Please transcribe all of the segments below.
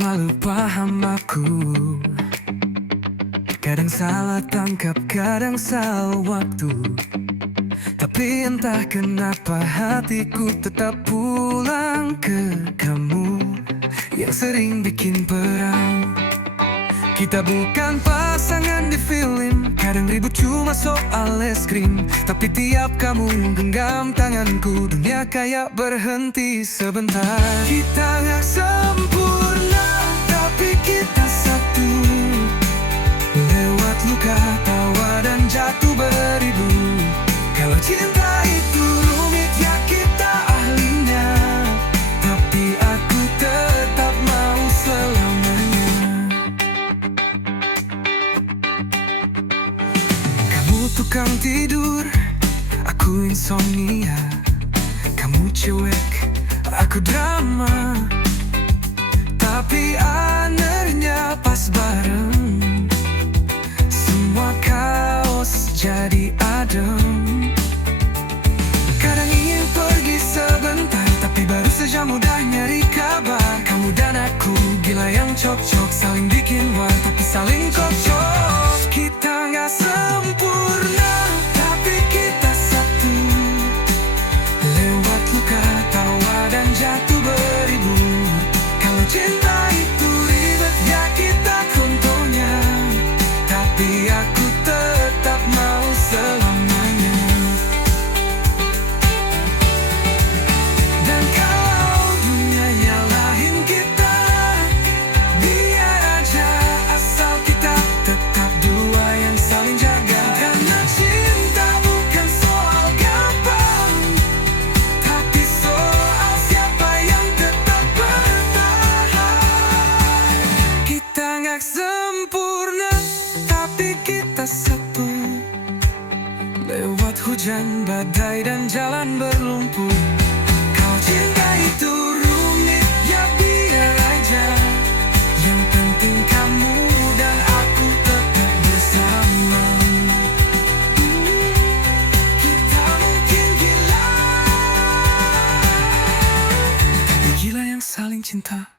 selalu paham aku. Kadang salah tangkap, kadang salah waktu. Tapi entah kenapa hatiku tetap pulang ke kamu yang sering bikin perang. Kita bukan pasangan di film, kadang ribut cuma soal es krim. Tapi tiap kamu genggam tanganku, dunia kayak berhenti sebentar. Kita gak sempurna, tapi kita satu. Lewat luka, tawa dan jatuh beribu. Kalau cinta itu rumit, ya kita ahlinya. Tapi aku tetap mau selamanya. Kamu tukang tidur, aku insomnia. Kamu cuek, aku drama. Tapi anehnya pas bareng, semua kaos jadi adem. Kadang ingin pergi sebentar, tapi baru saja mudah nyari kabar. Kamu dan aku gila yang cocok, saling bikin war tapi saling cocok. Kita gak sempurna, tapi kita satu. Lewat luka, tawa dan jatuh beribu. Kalau cinta itu ribet, ya kita contohnya. Tapi aku tetap mau selamanya. Dan kalau dunia nyalahin kita, biar aja, asal kita tetap dua yang saling jaga. Karena cinta bukan soal gampang, tapi soal siapa yang tetap bertahan. Kita gak sempurna, tapi kita satu. Lewat hujan, badai dan jalan berlumpur. Kalau cinta itu rumit, ya biar aja. Yang penting kamu dan aku tetap bersama. Kita mungkin gila, tapi gila yang saling cinta.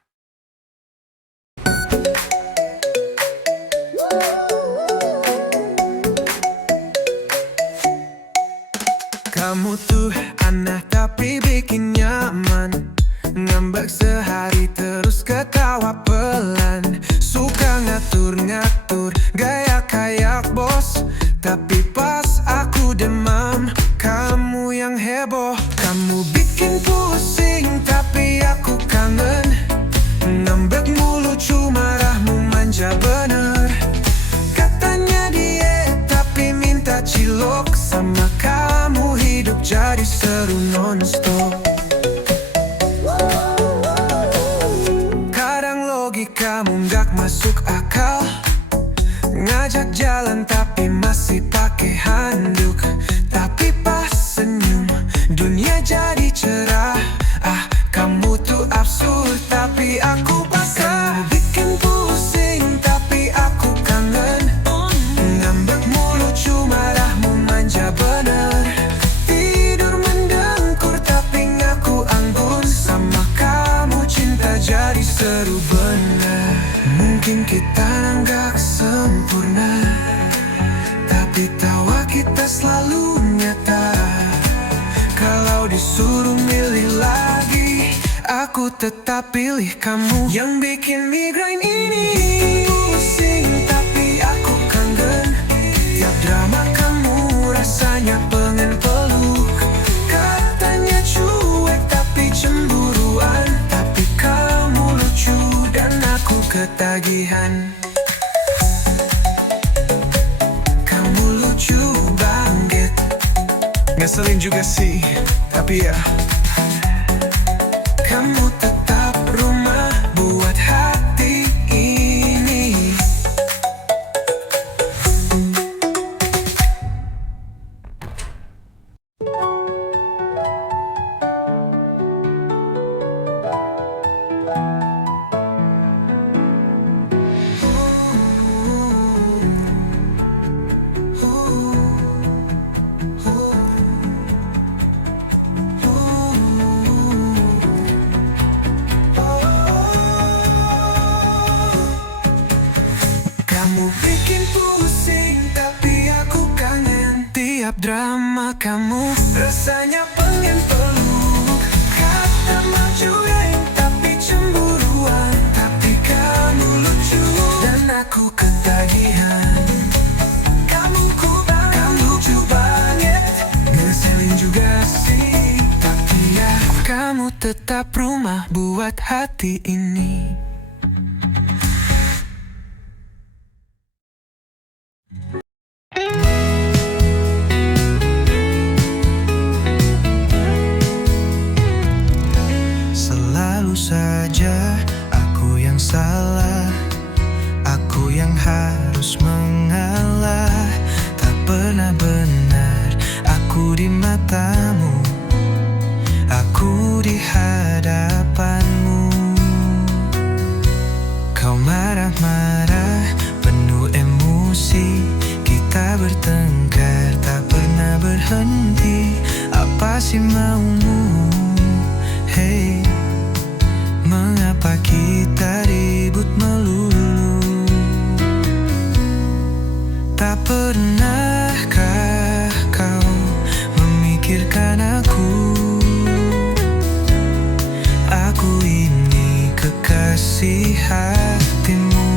Kamu tuh aneh tapi bikin nyaman. Ngambek sehari terus ketawa pelan. Suka ngatur-ngatur gaya kayak bos. Tapi pas aku demam, kamu yang heboh. Kamu bikin pusing tapi aku kangen. Ngambek mulu cuma marahmu manja bener. Katanya diet tapi minta cilok. Sama kamu hidup jadi seru non-stop. Kadang logikamu gak masuk akal. Ngajak jalan tapi masih pakai handuk. Tapi pas senyum dunia jadi cerah. Ah, kamu tuh absurd tapi aku pasrah. Kamu bikin pusing tapi aku kangen. Ngambek mulu cuma marahmu manja bener. Tidur mendengkur tapi ngaku anggun. Sama kamu cinta jadi seru bener. Mungkin kita gak sempurna, tapi tawa kita selalu nyata. Kalau disuruh milih lagi, aku tetap pilih kamu. Yang bikin migrain ini pusing tapi aku kangen. Tiap drama kamu rasanya pengen peluk. Katanya cuek tapi cemburuan. Tapi kamu lucu dan aku ketagihan. Kamu lucu banget. Ngeselin juga sih, tapi ya kamu tetap rumah buat hati ini. drama kamu. Rasanya pengen peluk, kata majuin tapi cemburuan. Tapi kamu lucu dan aku ketagihan. Kamu lucu banget, ngeselin juga sih. Tapi ya kamu tetap rumah buat hati ini. Selalu saja aku yang salah, aku yang harus mengalah. Tak pernah benar aku di matamu, aku di hadapanmu. Kau marah-marah, penuh emosi, kita bertengkar tak pernah berhenti. Apa sih maumu? Hey, mengapa kita ribut melulu? Tak pernahkah kau memikirkan aku? Aku ini kekasih hatimu.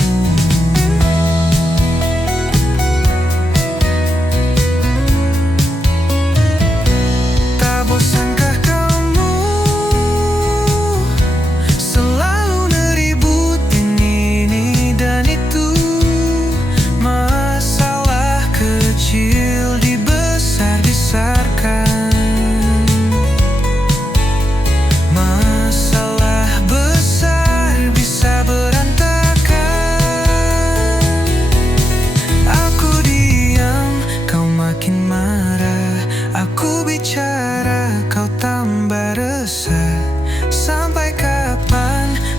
Tak bosankah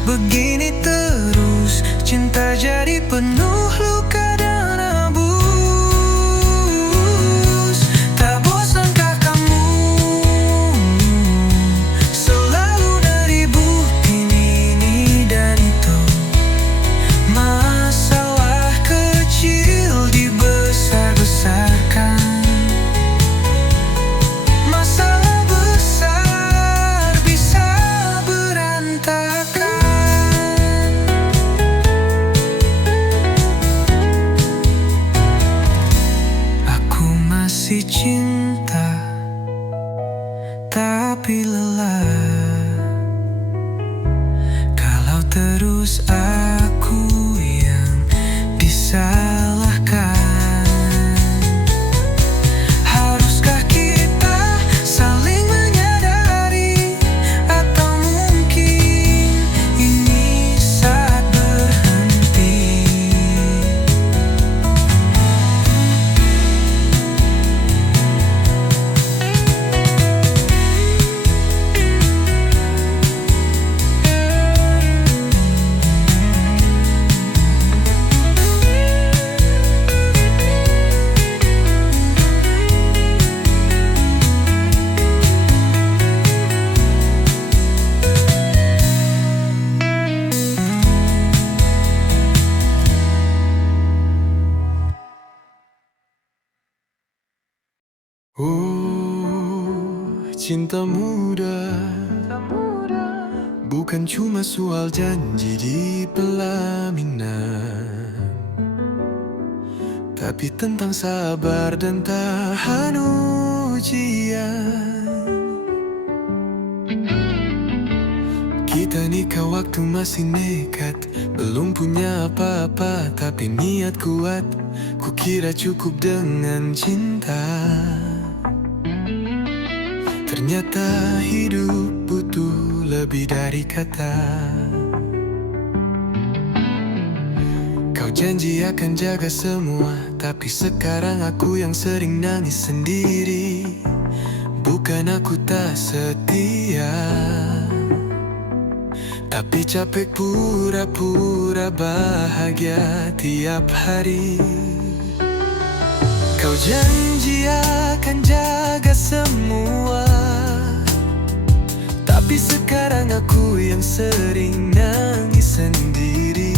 begini terus, cinta jadi penuh luka dan abus. Tak bosankah kamu selalu ngeributin ini dan itu? Masalah kecil dibesar-besarkan, masalah besar bisa berantakan. Masih cinta, tapi lelah kalau terus aku yang disalahkan. Haruskah kita saling menyadari, atau mungkin ini saat berhenti? Oh, cinta muda bukan cuma soal janji di pelaminan, tapi tentang sabar dan tahan ujian. Kita nikah waktu masih nekat, belum punya apa-apa tapi niat kuat. Kukira cukup dengan cinta, ternyata hidup butuh lebih dari kata. Kau janji akan jaga semua, tapi sekarang aku yang sering nangis sendiri. Bukan aku tak setia, tapi capek pura-pura bahagia tiap hari. Kau janji akan jaga semua, tapi sekarang aku yang sering nangis sendiri.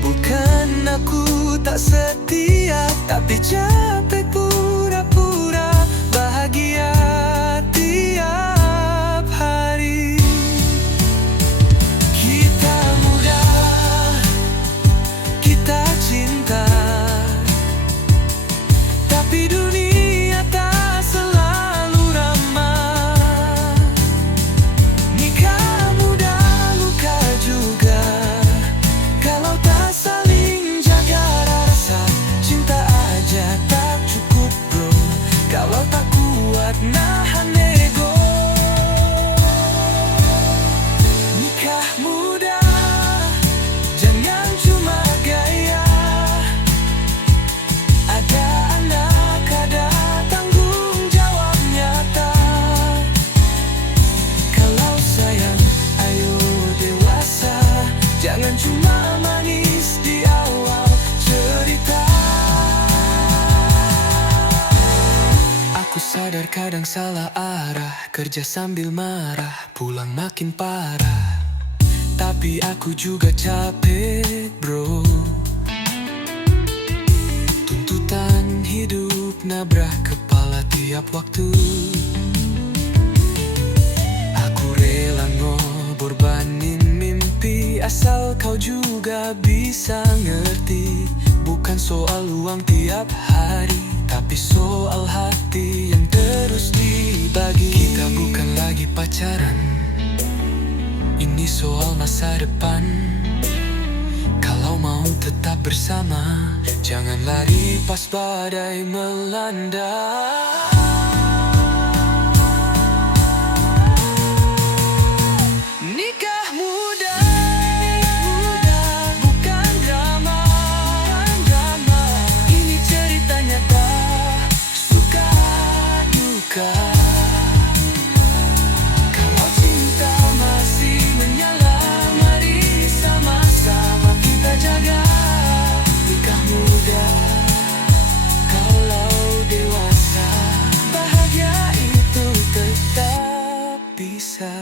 Bukan aku tak setia, tapi bukan cuma manis di awal cerita. Aku sadar kadang salah arah, kerja sambil marah, pulang makin parah. Tapi aku juga capek bro. Tuntutan hidup nabrak kepala tiap waktu. Aku rela ngorbanin mimpi, asal kau juga bisa ngerti. Bukan soal uang tiap hari, tapi soal hati yang terus dibagi. Kita bukan lagi pacaran, ini soal masa depan. Kalau mau tetap bersama, jangan lari pas badai melanda. Nikah muda, bukan drama. Ini cerita nyata, suka duka. Kalau cinta masih menyala, mari sama-sama kita jaga. Nikah muda, kalau dewasa, bahagia itu tetap bisa.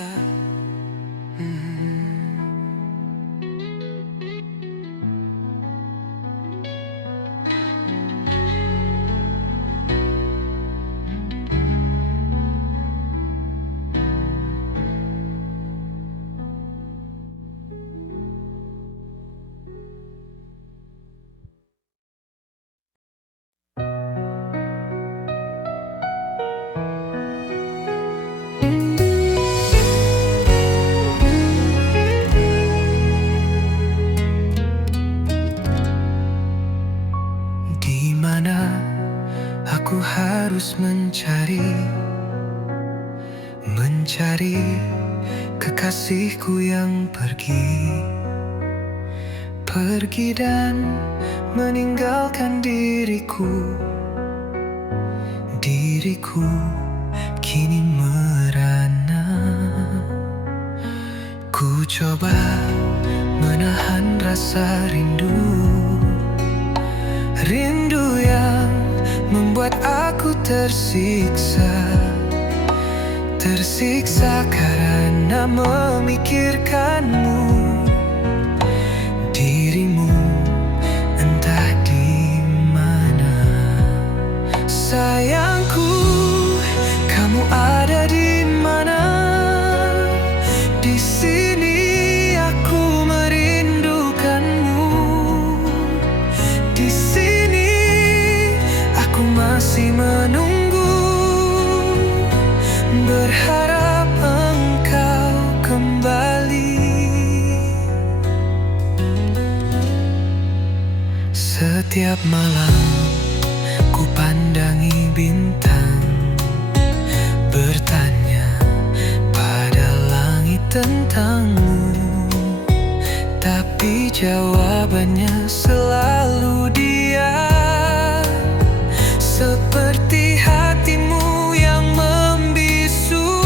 Di mana aku harus mencari kekasihku yang pergi dan meninggalkan diriku kini merana. Ku coba menahan rasa rindu yang membuat aku tersiksa karena memikirkanmu, dirimu entah di mana. Sayangku, kamu ada di mana? Di sini aku merindukanmu. Di sini aku masih menunggu, berharap engkau kembali. Setiap malam ku pandangi bintang, bertanya pada langit tentangmu. Tapi jawabannya selalu diam, seperti hatimu yang membisu.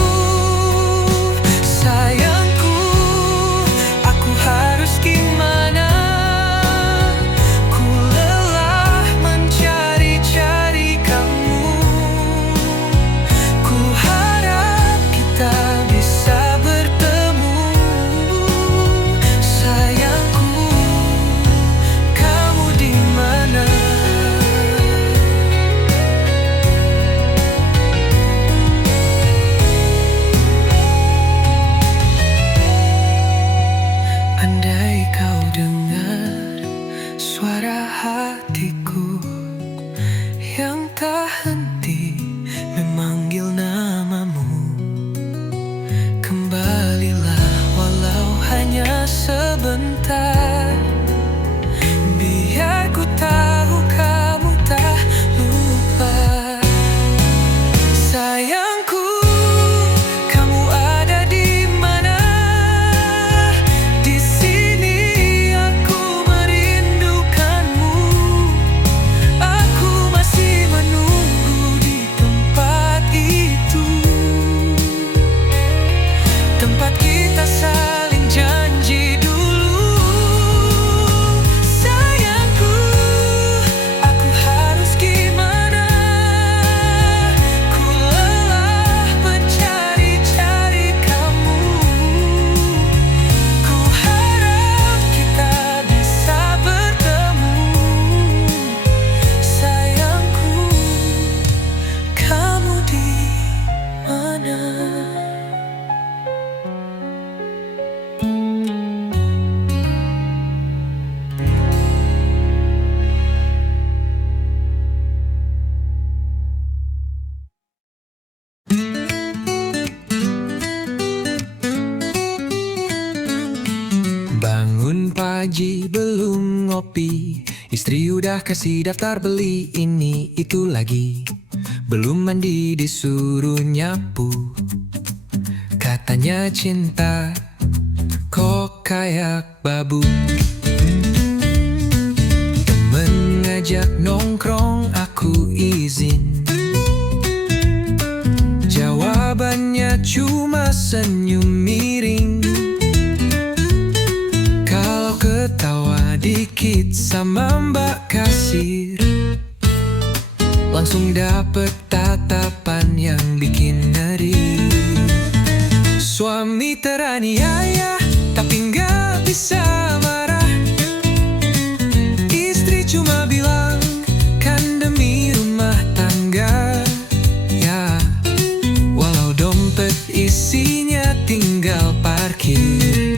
Sayangku, aku harus gimana? Ku lelah mencari-cari kamu. Ku harap kita bisa bertemu. Sayangku, kamu di mana? pagi belum ngopi, istri udah kasih daftar beli ini itu lagi. Belum mandi disuruh nyapu, katanya cinta kok kayak babu. Temen ngajak nongkrong aku izin, jawabannya cuma senyum miring. Kalau ketawa dikit sama mbak kasir, langsung dapet tatapan yang bikin ngeri. Suami teraniaya tapi nggak bisa marah, istri cuma bilang kan demi rumah tangga ya. Walau dompet isinya tinggal parkir,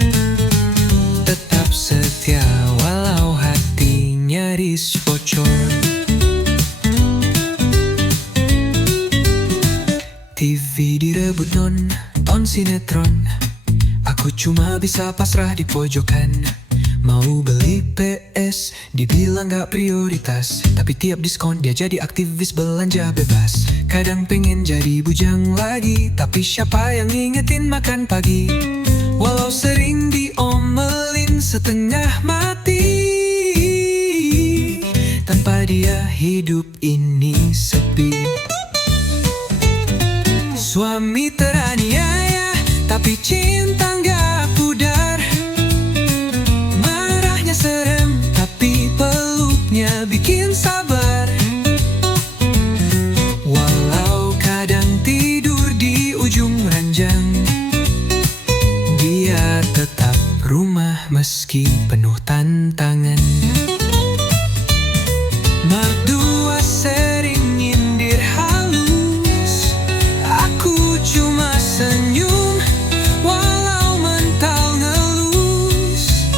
tetap setia walau hati nyaris bocor. TV direbut nonton sinetron, aku cuma bisa pasrah di pojokan. Mau beli PS, dibilang gak prioritas, tapi tiap diskon dia jadi aktivis belanja bebas. Kadang pengen jadi bujang lagi, tapi siapa yang ngingetin makan pagi. Walau sering diomelin setengah mati, tanpa dia hidup ini sepi. Suami teraniaya tapi cinta nggak pudar, marahnya serem tapi peluknya bikin sabar. Walau kadang tidur di ujung ranjang, dia tetap rumah meski penuh tantangan. Berdua sering nyindir halus, aku cuma senyum walau mental ngelus.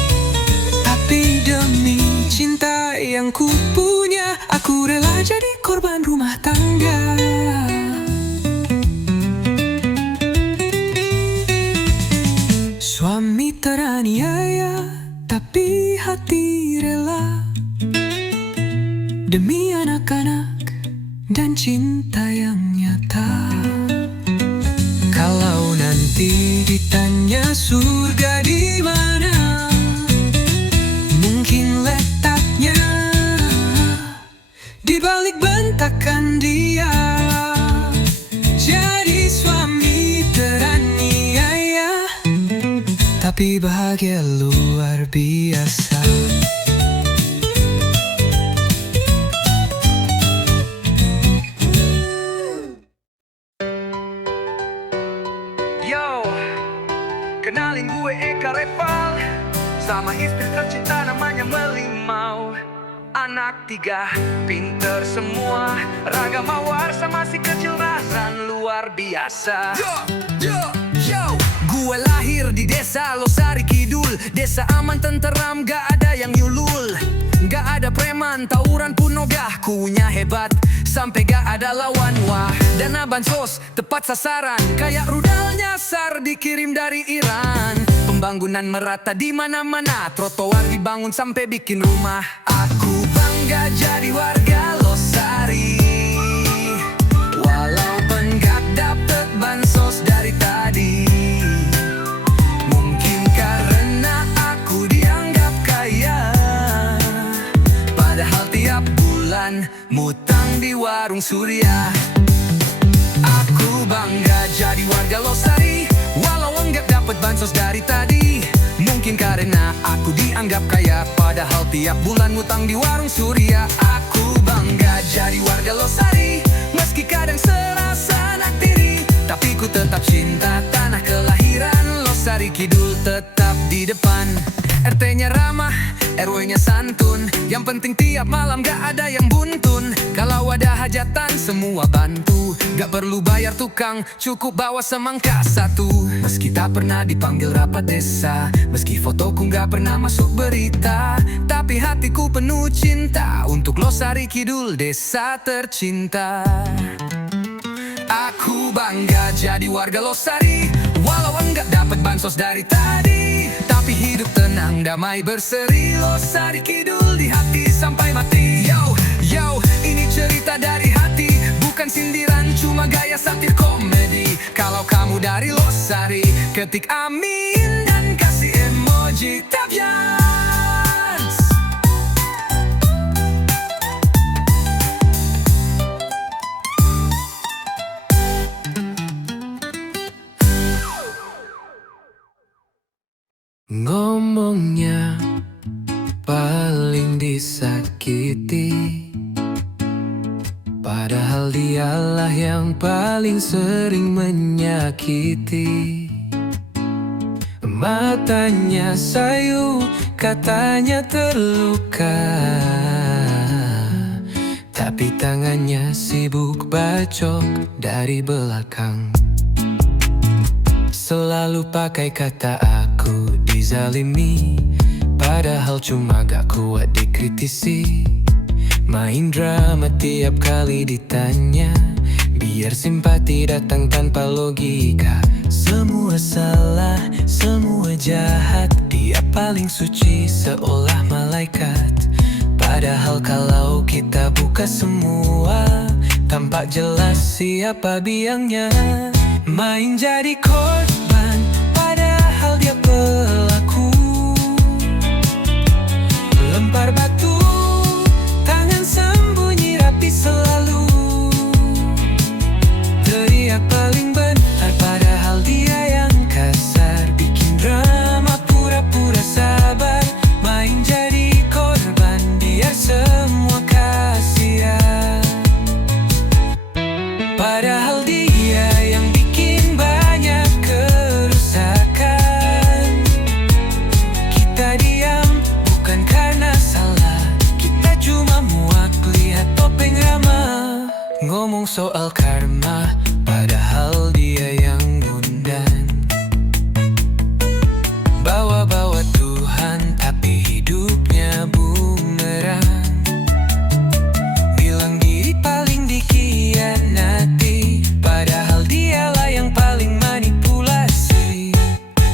Tapi demi cinta yang ku punya, aku rela jadi korban rumah tangga. Suami teraniaya tapi hati rela, demi anak-anak dan cinta yang nyata. Kalau nanti ditanya surga di mana, mungkin letaknya di balik bentakan dia. Jadi suami teraniaya tapi bahagia luar biasa. Yo, kenalin gue Eka Reval, sama istri tercinta namanya Melimau. Anak 3, pinter semua, raga mawar sama si kecil rasan luar biasa. Gue lahir di desa Losari Kidul, desa aman tenteram gak ada yang nyulul. Gak ada preman, tawuran pun ogah, kunya hebat sampai gak ada lawan. Wah, dana bansos tepat sasaran, kayak rudal nyasar dikirim dari Iran. Pembangunan merata di mana-mana, trotoar dibangun sampai bikin rumah. Aku bangga jadi warga Losari, walaupun gak dapet bansos dari tadi. Mungkin karena aku dianggap kaya, padahal tiap bulan mutang di warung Surya. Aku bangga jadi warga Losari, walau enggak dapat bansos dari tadi. Mungkin karena aku dianggap kaya, padahal tiap bulan ngutang di warung Surya. Aku bangga jadi warga Losari, meski kadang serasa nak tiri, tapi ku tetap cinta tanah kelahiran. Losari Kidul tetap di depan, RT-nya ramah, RW-nya santun, yang penting tiap malam gak ada yang buntun. Kalau ada hajatan semua bantu, gak perlu bayar tukang, cukup bawa semangka satu. Meski tak pernah dipanggil rapat desa, meski fotoku gak pernah masuk berita, tapi hatiku penuh cinta untuk Losari Kidul, desa tercinta. Aku bangga jadi warga Losari, walau enggak dapat bansos dari tadi, tapi tapi hidup tenang, damai berseri. Losari Kidul di hati sampai mati. Yo, yo, ini cerita dari hati, bukan sindiran, cuma gaya satir komedi. Kalau kamu dari Losari, ketik amin dan kasih emoji Tabyans. Ngomongnya paling disakiti, padahal dialah yang paling sering menyakiti. Matanya sayu, katanya terluka, tapi tangannya sibuk bacok dari belakang. Selalu pakai kata aku dizalimi, padahal cuma gak kuat dikritisi. Main drama tiap kali ditanya, biar simpati datang tanpa logika. Semua salah, semua jahat, dia paling suci seolah malaikat. Padahal kalau kita buka semua, tampak jelas siapa biangnya. Main jadi korban, padahal dia pelaku. Lempar batu, tangan sembunyi rapi selalu. Teriak paling benar, padahal dia yang kasar. Bikin drama pura-pura sabar. Main jadi korban, biar semua kasihan. Padahal dia yang bikin banyak kerusakan. Kita diam bukan karena salah, kita cuma muak lihat topeng ramah. Ngomong soal karma, padahal dia yang ngundan. Bawa-bawa Tuhan, tapi hidupnya bumerang. Bilang diri paling dikhianati, padahal dialah yang paling manipulasi.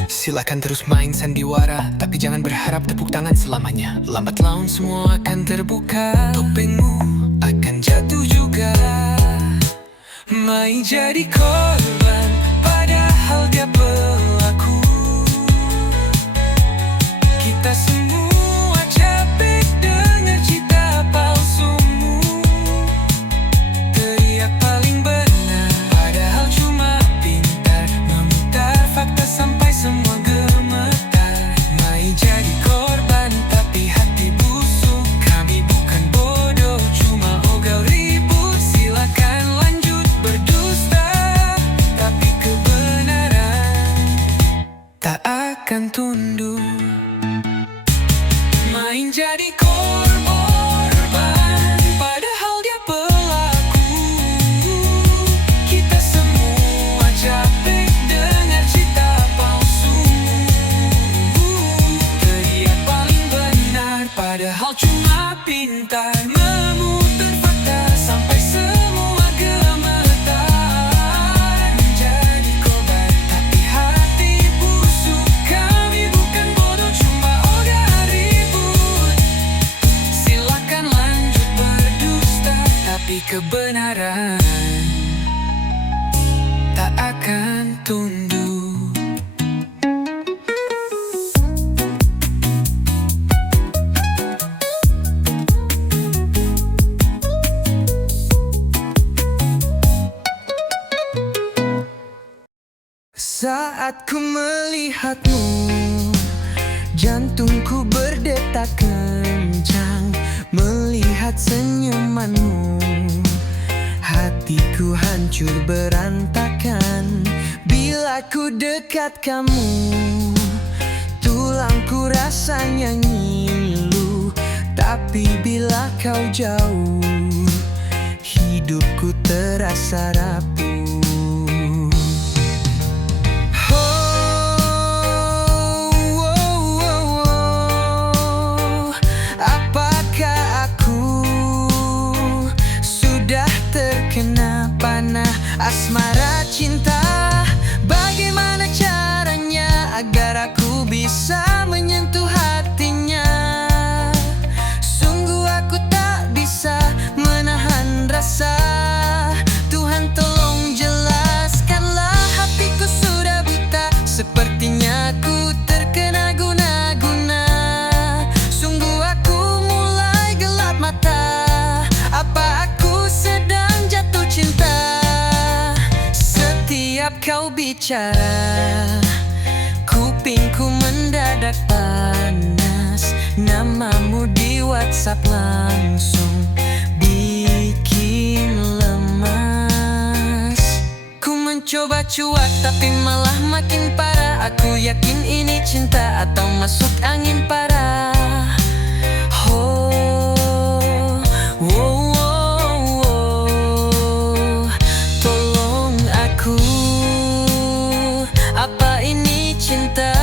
Silakan terus main sandiwara, tapi jangan berharap tepuk tangan selamanya. Lambat laun semua akan terbuka, topengmu akan jatuh juga. Main jadi korban, padahal dia pelaku. Kita semua capek dengar cerita palsumu. Teriak paling benar, padahal cuma pintar memutar fakta sampai semua gemetar. Main jadi korban, tapi hati busuk. Kami bukan bodoh, cuma ogah ribut. Silakan lanjut berdusta, tapi kebenaran tak akan tunduk. Main jadi korban, padahal dia pelaku. Kita semua capek dengar cerita palsumu. Teriak paling benar, padahal cuma pintar memutar fakta sampai semua gemetar. Menjadi korban, tapi hati busuk. Kami bukan bodoh, cuma ogah ribut. Silakan lanjut berdusta, tapi kebenaran tak akan tunduk. Saat ku melihatmu, jantungku berdetak kencang. Melihat senyumanmu, hatiku hancur berantakan. Bila ku dekat kamu, tulangku rasanya ngilu. Tapi bila kau jauh, hidupku terasa rapuh. Asmara cinta, bagaimana caranya agar aku bisa kau bicara, kupingku mendadak panas. Namamu di WhatsApp langsung bikin lemas. Ku mencoba cuak tapi malah makin parah. Aku yakin ini cinta atau masuk angin parah. Oh, oh, oh, oh. Tolong aku, apa ini cinta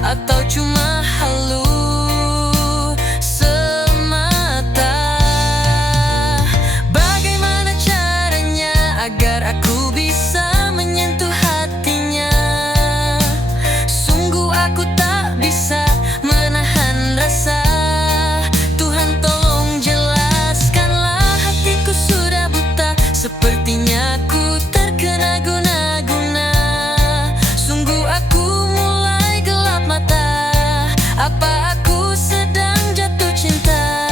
atau cuma halu semata? Bagaimana caranya agar aku bisa menyentuh hatinya? Sungguh aku tak bisa menahan rasa. Tuhan tolong jelaskanlah, hatiku sudah buta. Sepertinya aku terkena guna-guna. Sungguh aku mulai gelap mata. Apa aku sedang jatuh cinta?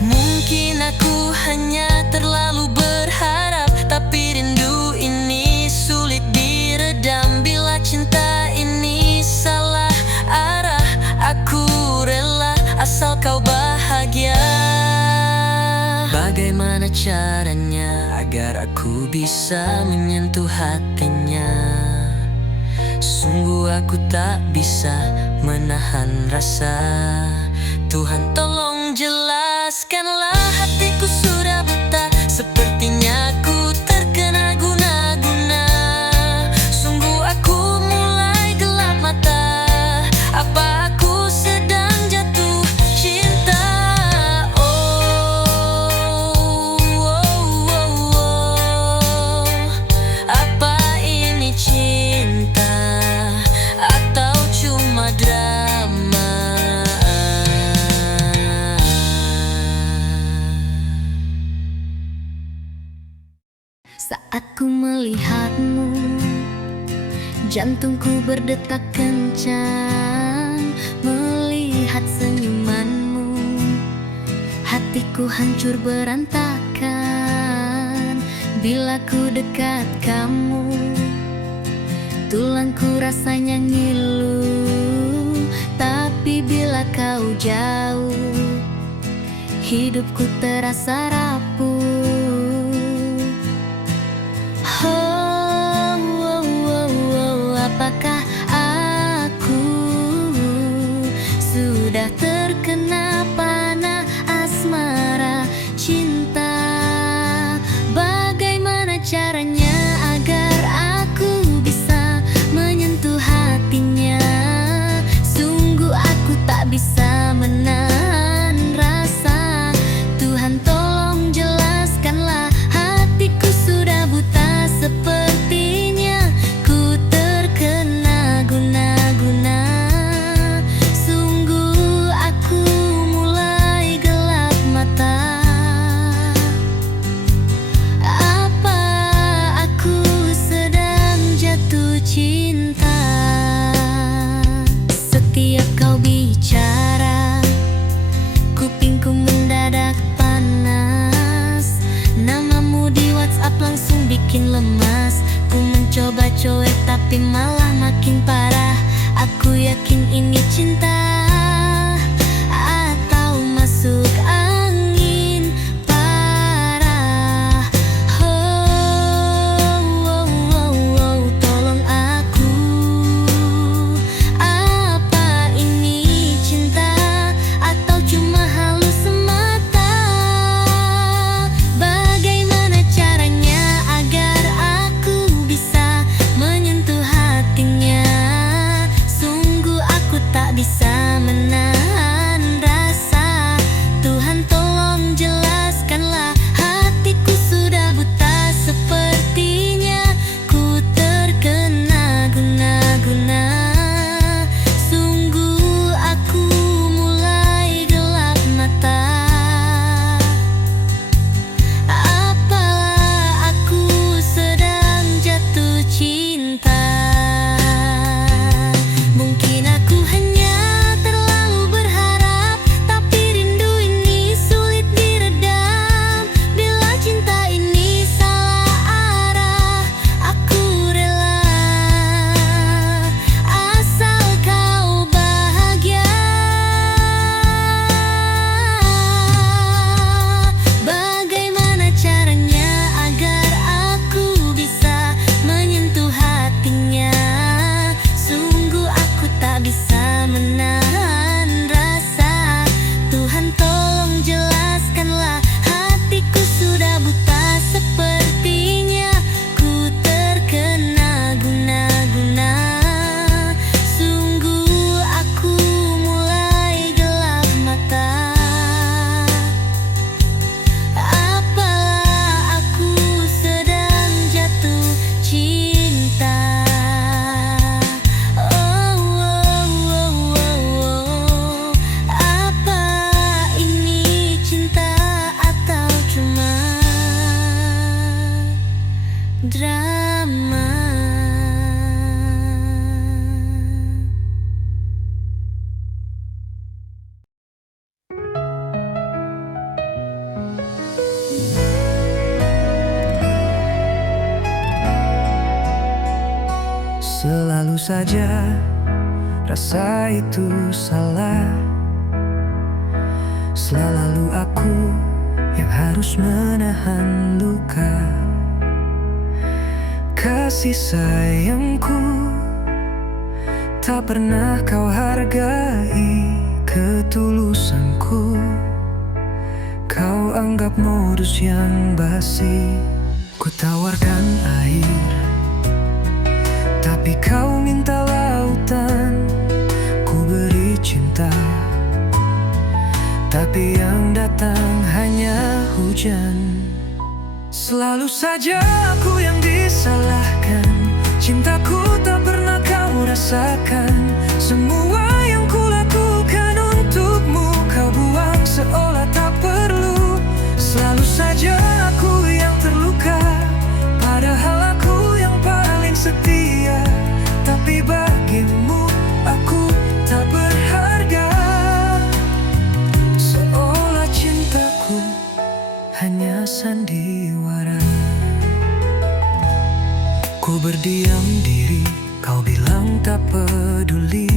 Mungkin aku hanya terlalu berharap, tapi rindu ini sulit diredam. Bila cinta ini salah arah, aku rela asal kau bahagia. Bagaimana caranya agar aku bisa menyentuh hatinya? Sungguh aku tak bisa menahan rasa. Tuhan tolong jelaskanlah, hatiku sudah buta. Sepertinya aku terkena guna-guna. Sungguh aku mulai gelap mata. Apa aku sedang jatuh cinta? Oh, oh, oh, oh. Apa ini cinta atau cuma drama? Saat ku melihatmu, jantungku berdetak kencang. Melihat senyumanmu, hatiku hancur berantakan. Bila ku dekat kamu, tulangku rasanya ngilu. Tapi bila kau jauh, hidupku terasa rapuh. Oh, oh, oh, oh, apakah aku sudah terkena panah asmara cinta? Bagaimana caranya agar aku bisa menyentuh hatinya? Sungguh aku tak bisa menahan rasa. Tuhan tolong jelaskan. saja rasa itu salah. Selalu aku yang harus menahan luka. Kasih sayangku tak pernah kau hargai. Ketulusanku kau anggap modus yang basi. Ku tawarkan air, tapi kau minta lautan. Ku beri cinta, tapi yang datang hanya hujan. Selalu saja aku yang disalahkan. Cintaku tak pernah kau rasakan. Semua yang kulakukan untukmu kau buang seolah tak perlu. Selalu saja aku yang terluka, padahal aku yang paling setia. Tapi bagimu aku tak berharga. Seolah cintaku hanya sandiwara. Ku berdiam diri, kau bilang tak peduli.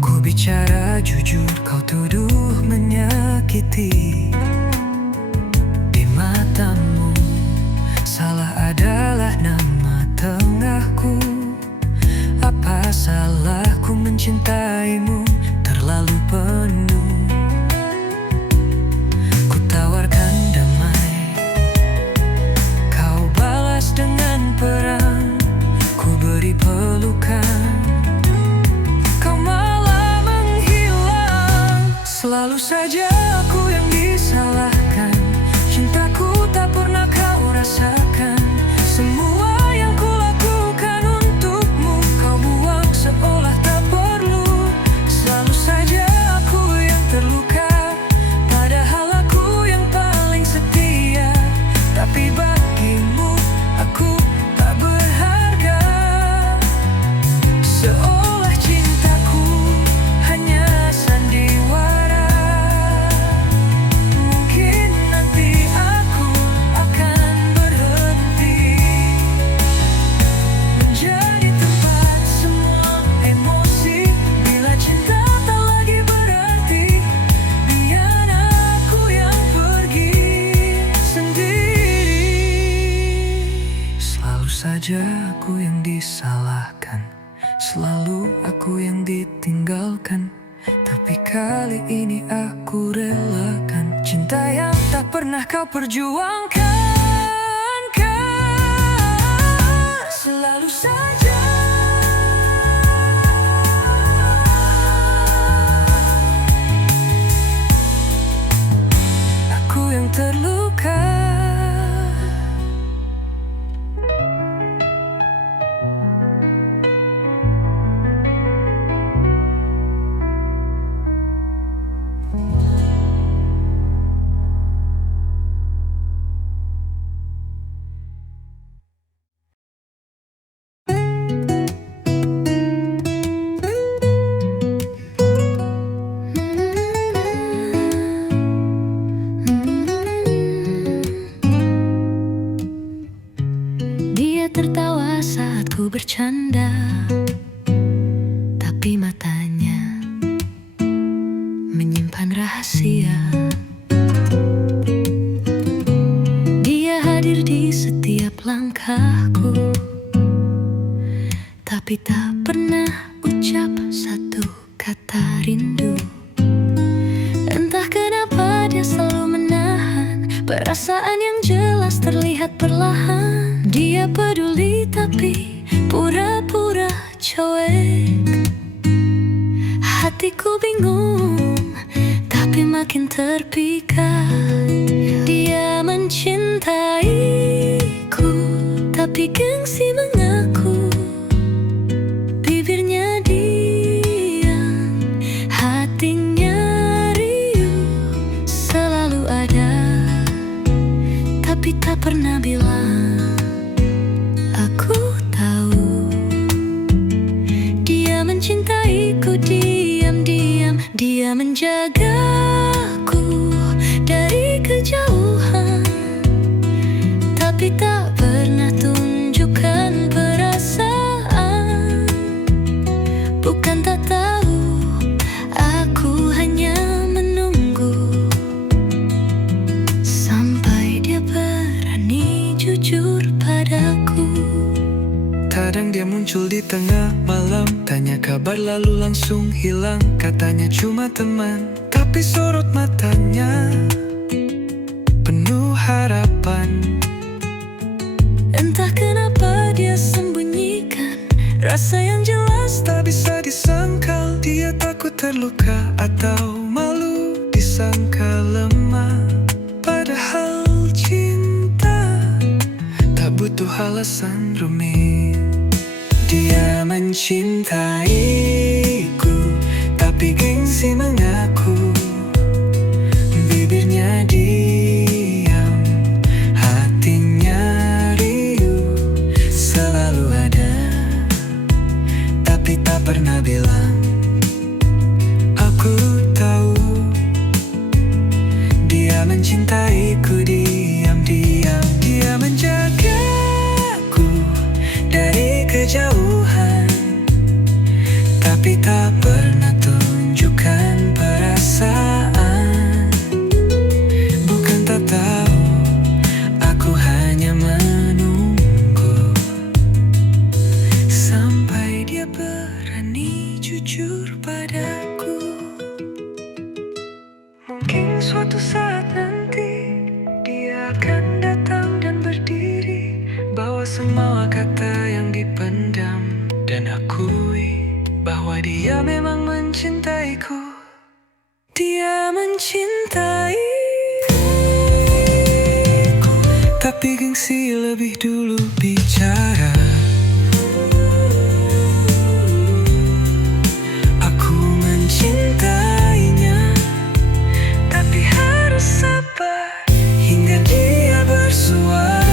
Ku bicara jujur, kau tuduh menyakiti. Di matamu, salah adalah nama tengahku. Apa salahku mencintaimu terlalu penuh? Ku tawarkan damai, kau balas dengan perang. Ku beri pelukan, kau malah menghilang. Selalu saja aku yang disalahkan. Cintaku tak pernah kau rasakan. Semua yang kulakukan untukmu kau buang seolah tak perlu. Selalu saja aku yang terluka, padahal aku yang paling setia. Tapi bagimu aku tak berharga. Seolah cintaku hanya sandiwara. Mungkin nanti aku akan berhenti menjadi tempat semua emosi. Bila cinta tak lagi berarti, biar aku yang pergi sendiri. Selalu saja aku yang disalahkan. Selalu aku yang ditinggalkan. Tapi kali ini aku relakan cinta yang tak pernah kau perjuangkan. Selalu saja aku yang terluka. Dia tertawa saat ku bercanda, tapi matanya menyimpan rahasia. Dia hadir di setiap langkahku, tapi tak pernah ucap satu kata rindu. Entah kenapa dia selalu menahan perasaan yang jelas terlihat perlahan. Dia peduli tapi pura-pura cuek. Hatiku bingung tapi makin terpikat. Dia mencintaiku tapi gengsi mengaku. Bibirnya diam, hatinya riuh. Selalu ada tapi tak pernah bilang. Aku tahu dia mencintaiku diam-diam. Dia menjagaku dari kejauhan, tapi tak pernah tunjukkan perasaan. tengah malam, tanya kabar lalu langsung hilang. Katanya cuma teman, tapi sorot matanya penuh harapan. Entah kenapa dia sembunyikan rasa yang jelas Tak bisa disangkal, dia takut terluka atau malu disangka lemah. Padahal cinta tak butuh alasan rumit. Dia mencintaiku, tapi gengsi mengaku. Bibirnya diam, hatinya riuh. Selalu ada, tapi tak pernah bilang. Aku tahu dia mencintaiku diam-diam. Dia menjagaku dari kejauhan, tapi tak pernah tunjukkan perasaan. Bukan tak tahu, aku hanya menunggu sampai dia berani jujur padaku. Mungkin suatu saat nanti dia akan datang dan berdiri, bawa semua kata yang dipendam, dan akui bahwa dia memang mencintaiku. Dia mencintaiku, tapi gengsi lebih dulu bicara. Aku mencintainya, tapi harus sabar hingga dia bersuara.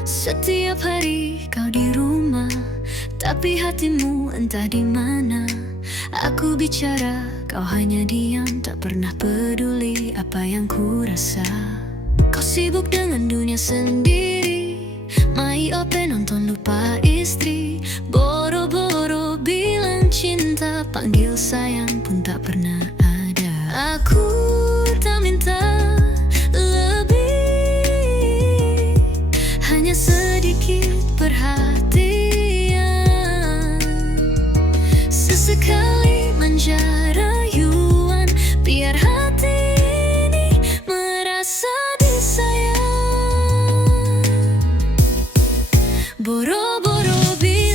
Setiap hari kau di rumah, tapi hatimu entah di mana. Aku bicara, kau hanya diam, tak pernah peduli apa yang ku rasa. Kau sibuk dengan dunia sendiri, mai open nonton lupa istri. Boro-boro bilang cinta, panggil sayang pun tak pernah ada. Aku tak minta lebih, hanya sedikit perhatian. Sesekali manja rayuan, biar hati ini merasa disayang. Boro-boro bilang